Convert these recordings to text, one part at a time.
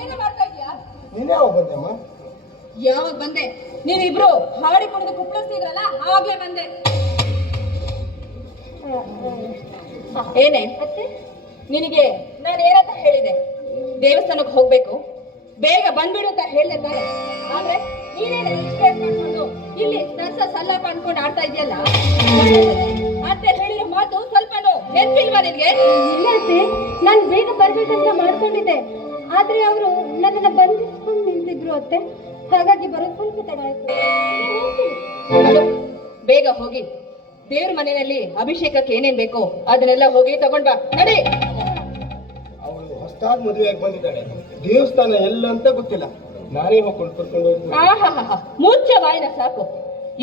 ಏನು ಮಾಡ್ತಾ ಇದೀಯಾ? ನೀನೇ ಯಾವಾಗ ಬಂದೆ ಅಮ್ಮ? ಯಾವಾಗ ಬಂದೆ? ನೀವಿಬ್ರು ಹಾಡಿ ಕುಣಿದು ಕುಪ್ಪಳಿಸ್ತಿದ್ರಲ್ಲ ಹಾಗೆ ಬಂದೆ. ಏನೇ ನಿನಗೆ ನಾನು ಏನಂತ ಹೇಳಿದೆ? ದೇವಸ್ಥಾನಕ್ಕೆ ಹೋಗ್ಬೇಕು, ಬೇಗ ಬಂದ್ಬಿಡು ಅಂತ ಹೇಳಿದೆ ತಾನೆ. ಆದ್ರೆ ನೀನೇನೆ ಮಾಡ್ಕೊಂಡು ಇಲ್ಲಿ ಸರ್ಸ ಸಲ್ಲಾಪ ಅನ್ಕೊಂಡು ಆಡ್ತಾ ಇದೆಯಲ್ಲ. ಅತ್ತೆ ಹೇಳಿರೋ ಮಾತು ಸ್ವಲ್ಪನೂ ನೆನಪಿಲ್ವಾ ನಿನ್ಗೆ? ಇಲ್ಲ ಅತ್ತೆ, ನಾನು ಬೇಗ ಬರ್ಬೇಕಂತ ಮಾಡ್ಕೊಂಡಿದ್ದೆ. ಆದ್ರೆ ಅವರು ನನ್ನನ್ನ ಬಂಧಿಸ್ಕೊಂಡು ನಿಂತಿದ್ರು ಅತ್ತೆ, ಹಾಗಾಗಿ ಬರೋದು ಸ್ವಲ್ಪ ತಡ ಆಯ್ತು. ಬೇಗ ಹೋಗಿ ದೇವ್ರ ಮನೆಯಲ್ಲಿ ಅಭಿಷೇಕಕ್ಕೆ ಏನೇನ್ ಬೇಕೋ ಅದನ್ನೆಲ್ಲ ಹೋಗಿ ತಗೊಂಡ್ ಬಾ. ನಡಿ. ಅವಳು ಹೊಸದಾಗಿ ಮದುವೆಯಾಗಿ ಬಂದಿದ್ದಾಳೆ, ದೇವಸ್ಥಾನ ಎಲ್ಲ ಅಂತ ಗೊತ್ತಿಲ್ಲ, ನಾನೇ ಹೋಗ್ಕೊಂಡು ಕರ್ಕೊಂಡು ಹೋಗ್ತೀನಿ. ಮುಚ್ಚ ಬಾಯಿನ ಸಾಕು.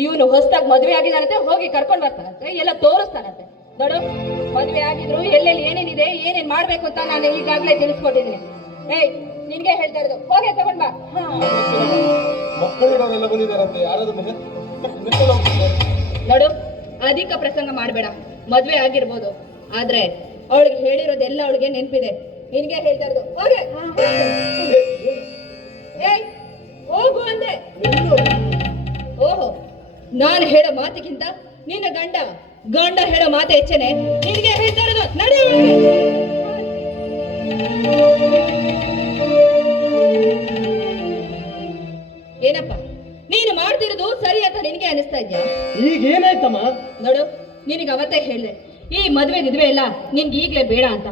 ಇವನು ಹೊಸದಾಗಿ ಮದುವೆ ಆಗಿದಾನಂತೆ, ಹೋಗಿ ಕರ್ಕೊಂಡ್ ಬರ್ತಾನಂತೆ, ಎಲ್ಲ ತೋರಿಸ್ತಾನಂತೆ. ನೋಡು, ಮದುವೆ ಆಗಿದ್ರು ಎಲ್ಲೆಲ್ಲಿ ಏನೇನಿದೆ ಏನೇನ್ ಮಾಡ್ಬೇಕು ಅಂತ ನಾನು ಈಗಾಗ್ಲೇ ತಿಳಿಸ್ಕೊಟ್ಟಿದ್ದೀನಿ. ಏಯ್, ನಿನ್ಗೆ ಹೇಳ್ತಾ ಇರೋದು, ಹೋಗಿ ತಗೊಂಡ್ ಬಾ. ಮಕ್ಕಳಿರೋರೆಲ್ಲ ಬಂದಿದ್ದಾರಂತೆ, ಯಾರಾದ್ರೂ ನೋಡು, ಅಧಿಕ ಪ್ರಸಂಗ ಮಾಡಬೇಡ. ಮದ್ವೆ ಆಗಿರ್ಬೋದು, ಆದ್ರೆ ಅವಳಿಗೆ ಹೇಳಿರೋದೆಲ್ಲ ಅವಳಿಗೆ ನೆನಪಿದೆ. ನಿನ್ಗೆ ಹೇಳ್ತಾ ಇರೋದು, ಹೋಗೆ. ಏಯ್, ಹೋಗು ಅಂದೆ. ಓಹೋ, ನಾನು ಹೇಳೋ ಮಾತಿಗಿಂತ ನಿನ್ನ ಗಂಡ ಹೇಳೋ ಮಾತು ಹೆಚ್ಚನೆ. ನಿನ್ಗೆ ಹೇಳ್ತಾ ಇರೋದು, ನಡಿ. ಏನಪ್ಪ ನೀನು ಮಾಡ್ತಿರೋದು ಸರಿ ಅಂತ ನಿನಗೆ ಅನಿಸ್ತಾ ಇದ್ಯಾ? ಈಗ ಏನಾಯ್ತಮ್ಮ? ನೋಡು, ನಿನಗೆ ಅವತ್ತೇ ಹೇಳಿದೆ ಈ ಮದ್ವೆ ಎಲ್ಲ ನಿನ್ಗೆ ಈಗ್ಲೇ ಬೇಡ ಅಂತ.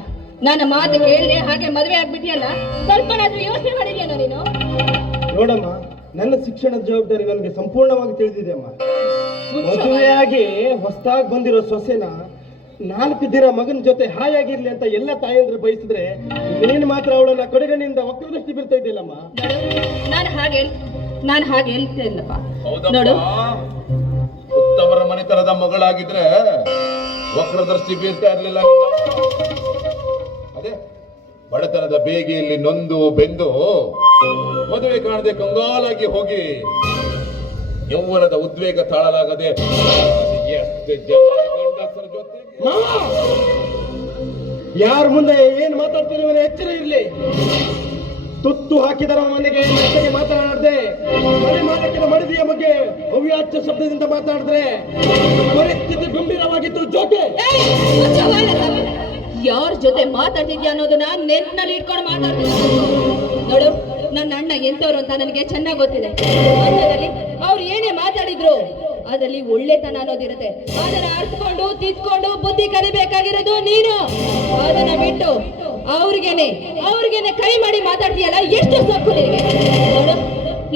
ನನ್ನ ಮಾತು ಕೇಳಿದೆ, ಹಾಗೆ ಮದ್ವೆ ಆಗ್ಬಿಟ್ಟಿಯಲ್ಲ, ಸ್ವಲ್ಪನಾದ್ರೂ ಯೋಚನೆ ಮಾಡಿದ್ಯಾನ ನೀನು? ನೋಡಮ್ಮ, ನನ್ನ ಶಿಕ್ಷಣದ ಜವಾಬ್ದಾರಿ ನನಗೆ ಸಂಪೂರ್ಣವಾಗಿ ತಿಳಿದಿದೆ ಅಮ್ಮ. ಮದುವೆಯಾಗಿ ಹೊಸದಾಗಿ ಬಂದಿರೋ ಸೊಸೆನ 4 ದಿನ ಮಗನ ಜೊತೆ ಹಾಯಾಗಿರ್ಲಿ ಅಂತ ಎಲ್ಲ ತಾಯಂದ್ರು ಬಯಸಿದ್ರೆ, ನೀನು ಮಾತ್ರ ಅವಳನ್ನ ಕಡೆಗಣಿಯಿಂದ ವಕ್ರದೃಷ್ಟಿ ಬೀರ್ತಾ ಇದ್ದಿಲ್ಲಮ್ಮ. ನಾನು ಹಾಗೆ ಹೇಳ್ತಾ ಇಲ್ಲಪ್ಪ. ನೋಡು, ಉತ್ತಮರ ಮನೆತನದ ಮಗಳಾಗಿದ್ರೆ ವಕ್ರದೃಷ್ಟಿ ಬೀರ್ತಾ ಇರ್ಲಿಲ್ಲ. ಅದೇ ಬಡತನದ ಬೇಗೆಯಲ್ಲಿ ನೊಂದು ಬೆಂದು ಮದುವೆ ಕಾಣದೆ ಕಂಗಾಲಾಗಿ ಹೋಗಿ ಯೌವನದ ಉದ್ವೇಗ ತಾಳಲಾಗದೆ ಯಾರ ಮುಂದೆ ಏನ್ ಮಾತಾಡ್ತಿರುವನೇ ಎಚ್ಚರ ಇರ್ಲಿ. ತುತ್ತು ಹಾಕಿದರ ಮನೆಗೆ ಮಾತನಾಡದೆ, ಮನೆ ಮಾಲಕಿನ ಮಡದಿಯ ಬಗ್ಗೆ ಅವ್ಯಾಚ್ಯ ಶಬ್ದದಿಂದ ಮಾತಾಡಿದ್ರೆ ಪರಿಸ್ಥಿತಿ ಗಂಭೀರವಾಗಿತ್ತು. ಜೋಕೆ ಯಾರ ಜೊತೆ ಮಾತಾಡ್ತಿದ್ಯಾ ಅನ್ನೋದನ್ನ ನೆನ್ಪಿನಲ್ಲಿ ಇಟ್ಕೊಂಡು ಮಾತಾಡ್ತಿದ್ದೆ. ನೋಡು, ನನ್ನ ಅಣ್ಣ ಎಂತವ್ರು ಅಂತ ನನಗೆ ಚೆನ್ನಾಗಿ ಗೊತ್ತಿದೆ. ಅವ್ರು ಏನೇ ಮಾತಾಡಿದ್ರು ಅದರಲ್ಲಿ ಒಳ್ಳೆತನ ಅನ್ನೋದಿರುತ್ತೆ. ಅದನ್ನ ಅರ್ಥಕೊಂಡು ತಿದ್ಕೊಂಡು ಬುದ್ಧಿ ಕಲಿಬೇಕಾಗಿರೋದು ನೀನು. ಅದನ್ನ ಬಿಟ್ಟು ಅವ್ರಿಗೇನೆ ಕೈ ಮಾಡಿ ಮಾತಾಡ್ತೀಯಲ್ಲ, ಎಷ್ಟು ಸೊಕ್ಕು ನಿನಗೆ. ನೋಡು,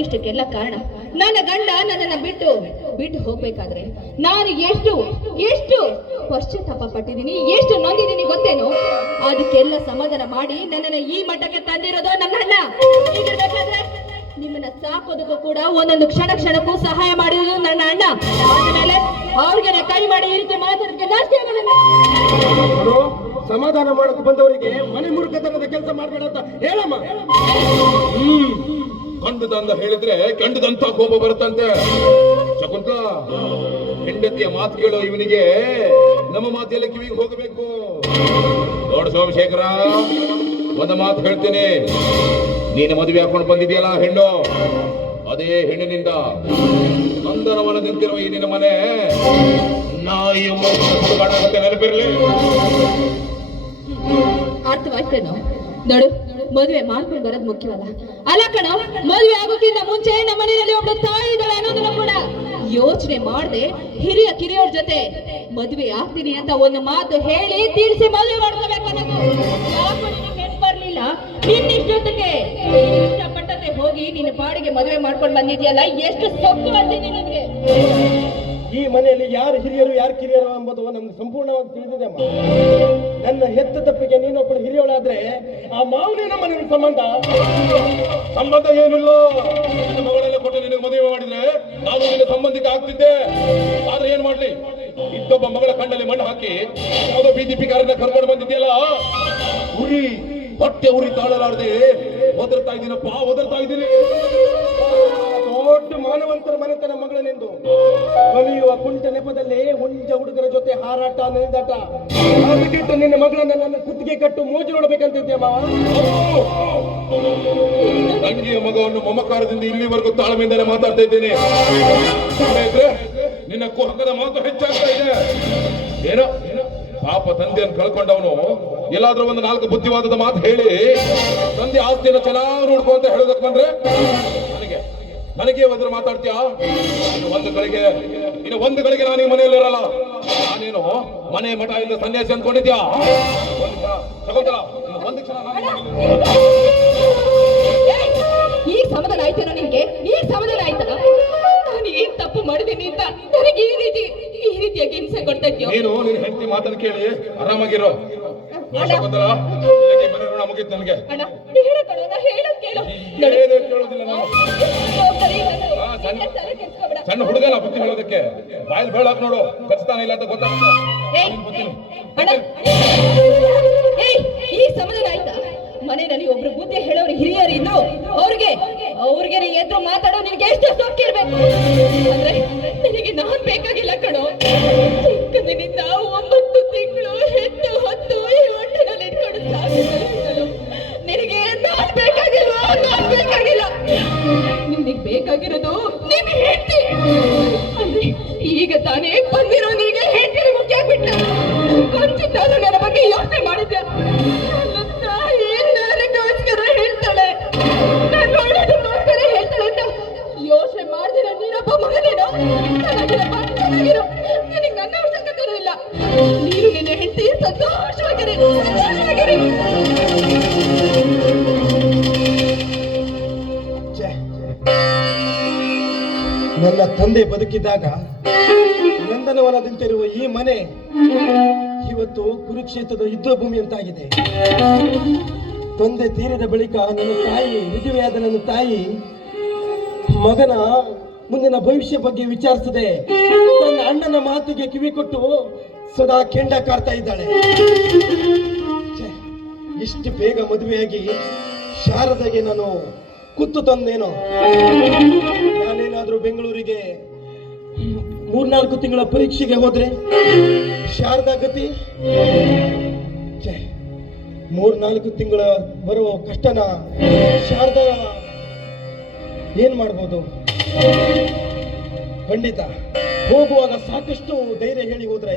ಇಷ್ಟಕ್ಕೆಲ್ಲ ಕಾರಣ ನನ್ನ ಗಂಡ ನನ್ನನ್ನ ಬಿಟ್ಟು ಹೋಗ್ಬೇಕಾದ್ರೆ ನಾನು ಎಷ್ಟು ಪಶ್ಚಾತ್ತಾಪ ಪಟ್ಟಿದ್ದೀನಿ, ಎಷ್ಟು ನೊಂದಿದ್ದೀನಿ ಗೊತ್ತೇನು? ಅದಕ್ಕೆಲ್ಲ ಸಮಾಧಾನ ಮಾಡಿ ನನ್ನನ್ನ ಈ ಮಟ್ಟಕ್ಕೆ ತಂದಿರೋದು ನನ್ನ ಅಣ್ಣ. ಹೀಗಿರ್ಬೇಕಾದ್ರೆ ನಿಮ್ಮನ್ನ ಸಾಕೋದಕ್ಕೂ ಕೂಡ ಒಂದೊಂದು ಕ್ಷಣಕ್ಕೂ ಸಹಾಯ ಮಾಡಿರೋದು ನನ್ನ ಅಣ್ಣ. ಆದ್ಮೇಲೆ ಅವ್ರಿಗೆ ಕೈ ಮಾಡಿ ಈ ರೀತಿ ಮಾತಾಡೋದಕ್ಕೆ ನಾಚಿಕೆ ಆಗೋದಿಲ್ಲ. ಸಮಾಧಾನ ಮಾಡಕ್ಕೆ ಬಂದವರಿಗೆ ಮನೆ ಮುರುಕತನದ ಕೆಲಸ ಮಾಡಬೇಡ ಅಂತ ಹೇಳಮ್ಮ. ಕಂಡದಂತ ಹೇಳಿದ್ರೆ ಕಂಡದಂತ ಕೋಪ ಬರುತ್ತಂತೆ. ಶಕುಂತಲ, ಹೆಂಡತಿಯ ಮಾತು ಕೇಳೋ ಇವನಿಗೆ ನಮ್ಮ ಮಾತೆಲ್ಲ ಕಿವಿಗೆ ಹೋಗಬೇಕು. ನೋಡು ಸೋಮಶೇಖರ, ಒಂದು ಮಾತು ಹೇಳ್ತೀನಿ. ನೀನು ಮದುವೆ ಹಾಕೊಂಡು ಬಂದಿದೆಯಲ್ಲ ಹೆಣ್ಣು, ಅದೇ ಹೆಣ್ಣಿನಿಂದ ನಂದನವನ ನಿಂತಿರುವ ಈ ನಿನ್ನ ಮನೆ ನಾಯಿ ನೆನಪಿರಲಿ. ಅರ್ಥವಾಯ್ತೇನೋ? ನೋಡು, ಮದುವೆ ಮಾಡ್ಕೊಂಡು ಬರೋದು ಮುಖ್ಯವಲ್ಲ. ಅಲ್ಲ ಕಣ, ಮದುವೆ ಆಗೋಕ್ಕಿಂತ ಮುಂಚೆ ನಮ್ಮ ಮನೆಯಲ್ಲಿ ಒಬ್ಳು ತಾಯಿ ಇದ್ದಾಳೆ ಅನ್ನೋದನ್ನ ಕೂಡ ಯೋಚನೆ ಮಾಡದೆ ಹಿರಿಯ ಕಿರಿಯವ್ರ ಜೊತೆ ಮದುವೆ ಆಗ್ತೀನಿ ಅಂತ ಒಂದು ಮಾತು ಹೇಳಿ ತಿಳಿಸಿ ಮದುವೆ ಮಾಡ್ಕೋಬೇಕು ಅನ್ನೋದು ಯಾಕೋ ನಿನಗೆ ಬರ್ಲಿಲ್ಲ. ನಿನ್ನಿಷ್ಟೊತ್ತಿಗೆ ಇಷ್ಟಪಟ್ಟಂತೆ ಹೋಗಿ ನಿನ್ನ ಪಾಡಿಗೆ ಮದುವೆ ಮಾಡ್ಕೊಂಡು ಬಂದಿದ್ಯಲ್ಲ, ಎಷ್ಟು ಸೊಕ್ಕು ಅಂತೀನಿ ನನಗೆ. ಈ ಮನೆಯಲ್ಲಿ ಯಾರು ಹಿರಿಯರು ಯಾರು ಕಿರಿಯರು ಎಂಬುದು ನಮ್ಗೆ ಸಂಪೂರ್ಣವಾಗಿ ತಿಳಿದಿದೆ ಅಮ್ಮ. ನನ್ನ ಹೆತ್ತ ತಪ್ಪಿಗೆ ನೀನೊಬ್ಬಳು ಹಿರಿಯೋಳಾದ್ರೆ ಆ ಮಾವನೇ ನಮ್ಮ ಮನೆ ಸಂಬಂಧ ಏನಿಲ್ಲ. ಮಗಳೆಲ್ಲ ಕೊಟ್ಟು ನಿನಗೆ ಮದುವೆ ಮಾಡಿದ್ರೆ ನಾನು ನಿನ್ನ ಸಂಬಂಧಿಕ ಆಗ್ತಿದ್ದೆ. ಆದ್ರೆ ಏನ್ ಮಾಡ್ಲಿ, ಇದ್ದೊಬ್ಬ ಮಗಳ ಕಣ್ಣಲ್ಲಿ ಮಣ್ಣು ಹಾಕಿ ಯಾವುದೋ ಬಿಜೆಪಿ ಕಾರನ್ನ ಕರ್ಕೊಂಡು ಬಂದಿದ್ಯಲ್ಲ, ಹೊಟ್ಟೆ ಉರಿ ತಾಳಲಾರದೆ ಒದರ್ತಾ ಇದ್ದೀನಪ್ಪ, ಒದರ್ತಾ ಇದ್ದೀನಿ. ದೊಡ್ಡ ಮಾನವಂತರ ಮನೆತನ ಮಗಳನೆಂದು ಕಲಿಯುವ ಕುಂಟ ನೆಪದಲ್ಲಿ ಹುಂಜ ಹುಡುಗರ ಜೊತೆ ಹಾರಾಟ ನೆನೆದಾಟ ಅದಕ್ಕಿಟ್ಟು ನಿನ್ನ ಮಗಳನ್ನ ನನ್ನ ಕುತ್ತಿಗೆ ಕಟ್ಟು ಮೋಜು ನೋಡ್ಬೇಕಂತಿದ್ದೆ ಮಾವ. ತಂಗಿಯ ಮಗವನ್ನು ಮಮಕಾರದಿಂದ ಇಲ್ಲಿವರೆಗೂ ತಾಳ್ಮೆಯಿಂದಲೇ ಮಾತಾಡ್ತಾ ಇದ್ದೇನೆ. ಇದ್ರೆ ನಿನ್ನ ಕುಹಕದ ಮಾತು ಹೆಚ್ಚಾಗ್ತಾ ಇದೆ. ಏನೋ ಪಾಪ ತಂದೆಯನ್ನು ಕಳ್ಕೊಂಡವನು ಎಲ್ಲಾದ್ರೂ ಒಂದು 4 ಬುದ್ಧಿವಾದದ ಮಾತು ಹೇಳಿ ತಂದೆ ಆಸ್ತಿಯನ್ನು ಚೆನ್ನಾಗಿ ನೋಡ್ಕೊ ಅಂತ ಹೇಳೋದಕ್ಕೆ ಬಂದ್ರೆ ನನಗೆ ಒಂದ್ರ ಮಾತಾಡ್ತೀಯಾ? ಇನ್ನು ಒಂದು ಗಳಿಗೆ ನಾನು ಈ ಮನೆಯಲ್ಲಿ ಇರಲ್ಲ. ನಾನೇನು ಮನೆ ಮಠ ಇಲ್ಲ ಸನ್ಯಾಸಿ ಅನ್ಕೊಂಡಿದ್ಯಾ? ಒಂದು ಕ್ಷಣ ಈಗ ಸಮಾಧಾನ ಆಯ್ತೇನೋ ನಿನ್ಗೆ? ಈಗ ಸಮಾಧಾನ ಆಯ್ತಲ್ಲ? ನಾನು ಏನ್ ತಪ್ಪು ಮಾಡಿದ್ದೀನಿ ಅಂತ ನನಗೆ ಈ ರೀತಿಯಾಗಿ ಹಿಂಸೆ ಕೊಡ್ತಾ ಇದ್ದೀಯೋ? ನೀನು ನಿನ್ನ ಹೆಂಡತಿ ಮಾತನ್ನು ಕೇಳಿ ಆರಾಮಾಗಿರೋ. ಮುಗಿತ್ ನನಗೆ ಅಣ್ಣ ಹೇಳು ಕಣೋ, ನಾ ಹೇಳೋದ್ ಕೇಳು. ಏನು ಕೇಳೋದಿಲ್ಲ ನಾನು. ಸಣ್ಣ ಹುಡುಗನ ಬುದ್ಧಿ ಹೇಳೋದಕ್ಕೆ ಬಾಯಲ್ಲಿ ಬೇಳಾಕ್ ನೋಡು, ಕಚ್ತಾನೆ ಇಲ್ಲ ಅಂತ ಗೊತ್ತಾಗುತ್ತೆ. ಈ ಸಮಾಧಾನ ಆಯ್ತಾ? ಮನೆಯಲ್ಲಿ ಒಬ್ರು ಬುದ್ಧಿ ಹೇಳೋರು ಹಿರಿಯರು ಇದ್ರು ಅವ್ರಿಗೆ ಎದ್ರು ಮಾತಾಡೋ ನಿನ್ಗೆ ಎಷ್ಟು ಸೊಕ್ಕಿರ್ಬೇಕು ಅಂದ್ರೆ ನಿನಗೆ ನಾನ್ ಬೇಕಾಗಿಲ್ಲ ಕಣೋ. ಚಿಕ್ಕಂದಿನಿಂದ 9 ತಿಂಗಳು ಹೆತ್ತು ಹೊತ್ತು ಈ ಹೊಟ್ಟೆನಲ್ಲಿ ಇಟ್ಕೊಂಡು ಸಾಕಿದ್ರು. ನಿನಗೆ ನಾನ್ ಬೇಕಾಗಿಲ್ವಾ? ನಾನ್ ಬೇಕಾಗಿಲ್ಲ. ನಿನಗೆ ಬೇಕಾಗಿರೋದು ನಿನ್ ಹೆಂಡತಿ. ಅಂದ್ರೆ ಈಗ ತಾನೇ ಬಂದಿರೋ ನಿನಗೆ ಹೆಂಡತಿ ಮುಖ್ಯ ಆಗ್ಬಿಟ್ಟ. ಕೊಂಚಿದ್ದಾದ್ರೂ ನನ್ನ ಬಗ್ಗೆ ಯೋಚನೆ ಮಾಡಿದ್ದೆ. ಹೇಳ್ತಾಳೆ ನಾನು ಒಳ್ಳೆದಕ್ಕೋಸ್ಕರ ಹೇಳ್ತಾಳೆ ಅಂತ ಯೋಚನೆ ಮಾಡ್ದಿರ ನೀನೊಬ್ಬ ಮಗನೇನೋ. ಚೆನ್ನಾಗಿರೋ ನನಗೆ ನನ್ನ ಅವಶ್ಯಕತೆನೂ ಇಲ್ಲ. ನೀನು ನಿನ್ನ ಹೆಂಡತಿ ಸಂತೋಷವಾಗಿರಿ. ನನ್ನ ತಂದೆ ಬದುಕಿದ್ದಾಗ ನಂದನವನದಂತಿರುವ ಈ ಮನೆ ಇವತ್ತು ಕುರುಕ್ಷೇತ್ರದ ಯುದ್ಧ ಭೂಮಿ ಅಂತಾಗಿದೆ. ತಂದೆ ತೀರಿದ ಬಳಿಕ ನನ್ನ ತಾಯಿ, ವಿಧವೆಯಾದ ನನ್ನ ತಾಯಿ ಮಗನ ಮುಂದಿನ ಭವಿಷ್ಯ ಬಗ್ಗೆ ವಿಚಾರಿಸದೆ ನನ್ನ ಅಣ್ಣನ ಮಾತಿಗೆ ಕಿವಿ ಕೊಟ್ಟು ಸದಾ ಕೆಂಡ ಕಾರ್ತಾ ಇದ್ದಾಳೆ. ಇಷ್ಟು ಬೇಗ ಮದುವೆಯಾಗಿ ಶಾರದಾಗೆ ನಾನು ಕುತ್ತು ತಂದೇನೋ. ನಾನೇನಾದ್ರೂ ಬೆಂಗಳೂರಿಗೆ 3-4 ತಿಂಗಳ ಪರೀಕ್ಷೆಗೆ ಹೋದ್ರೆ ಶಾರದಾ ಗತಿ 3-4 ತಿಂಗಳ ಬರುವ ಕಷ್ಟನ ಶಾರದಾ ಏನ್ ಮಾಡ್ಬೋದು? ಖಂಡಿತ ಹೋಗುವಾಗ ಸಾಕಷ್ಟು ಧೈರ್ಯ ಹೇಳಿ ಹೋದ್ರೆ